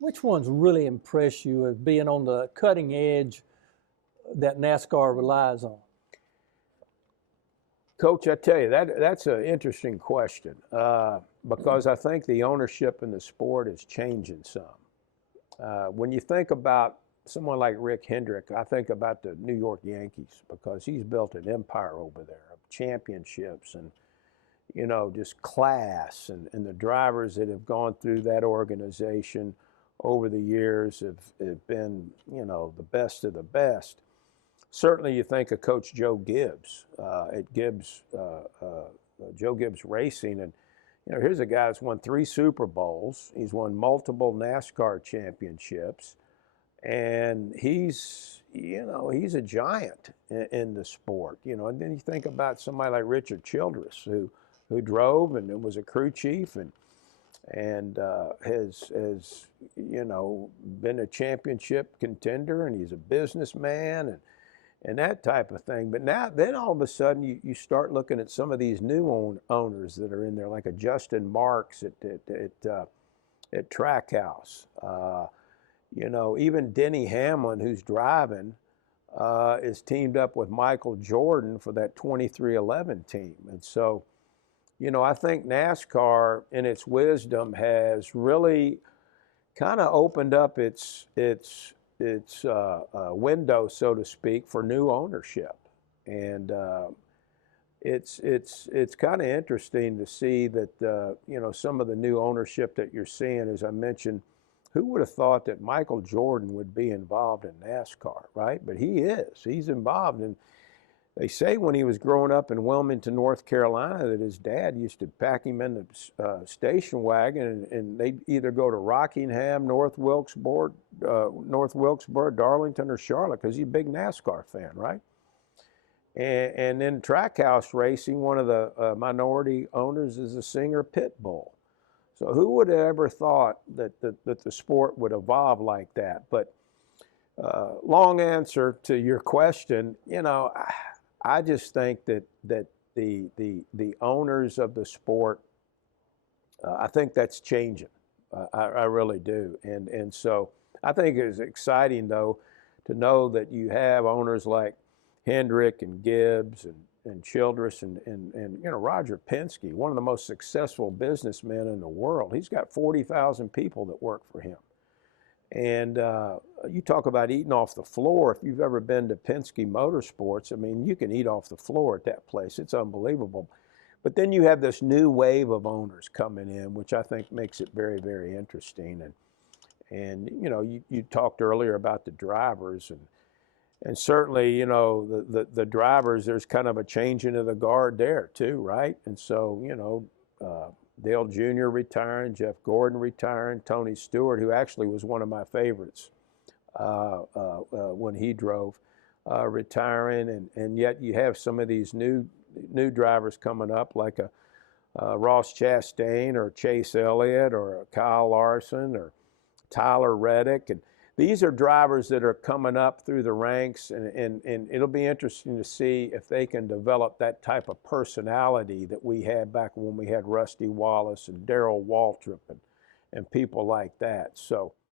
Which ones really impress you as being on the cutting edge that NASCAR relies on? Coach, I tell you, that's an interesting question because I think the ownership in the sport is changing some. When you think about someone like Rick Hendrick, I think about the New York Yankees because he's built an empire over there of championships and, just class and the drivers that have gone through that organization over the years have been, the best of the best. Certainly you think of Coach Joe Gibbs at Joe Gibbs Racing. And, here's a guy that's won 3 Super Bowls. He's won multiple NASCAR championships. And he's a giant in the sport, And then you think about somebody like Richard Childress, who drove and was a crew chief and has been a championship contender, and he's a businessman and that type of thing. But then all of a sudden you start looking at some of these new owners that are in there, like a Justin Marks at Trackhouse. Even Denny Hamlin, who's driving, is teamed up with Michael Jordan for that 2311 team. And so, I think NASCAR, in its wisdom, has really kind of opened up its window, so to speak, for new ownership. And it's kind of interesting to see that some of the new ownership that you're seeing. As I mentioned, who would have thought that Michael Jordan would be involved in NASCAR, right? But he is. He's involved. And they say when he was growing up in Wilmington, North Carolina, that his dad used to pack him in the station wagon, and they'd either go to Rockingham, North Wilkesboro, Darlington, or Charlotte, because he's a big NASCAR fan, right? And then Trackhouse Racing, one of the minority owners is the Singer Pitbull. So who would have ever thought that the sport would evolve like that? But long answer to your question, I just think that the owners of the sport, I think that's changing. I really do. And so I think it's exciting, though, to know that you have owners like Hendrick and Gibbs and Childress and Roger Penske, one of the most successful businessmen in the world. He's got 40,000 people that work for him. And you talk about eating off the floor. If you've ever been to Penske Motorsports, I mean, you can eat off the floor at that place. It's unbelievable. But then you have this new wave of owners coming in, which I think makes it very, very interesting. And you talked earlier about the drivers, and certainly, the drivers, there's kind of a changing of the guard there too, right? And so, Dale Jr. retiring, Jeff Gordon retiring, Tony Stewart, who actually was one of my favorites when he drove, retiring, and yet you have some of these new drivers coming up, like a Ross Chastain or Chase Elliott or Kyle Larson or Tyler Reddick, and these are drivers that are coming up through the ranks, and it'll be interesting to see if they can develop that type of personality that we had back when we had Rusty Wallace and Darrell Waltrip and people like that. So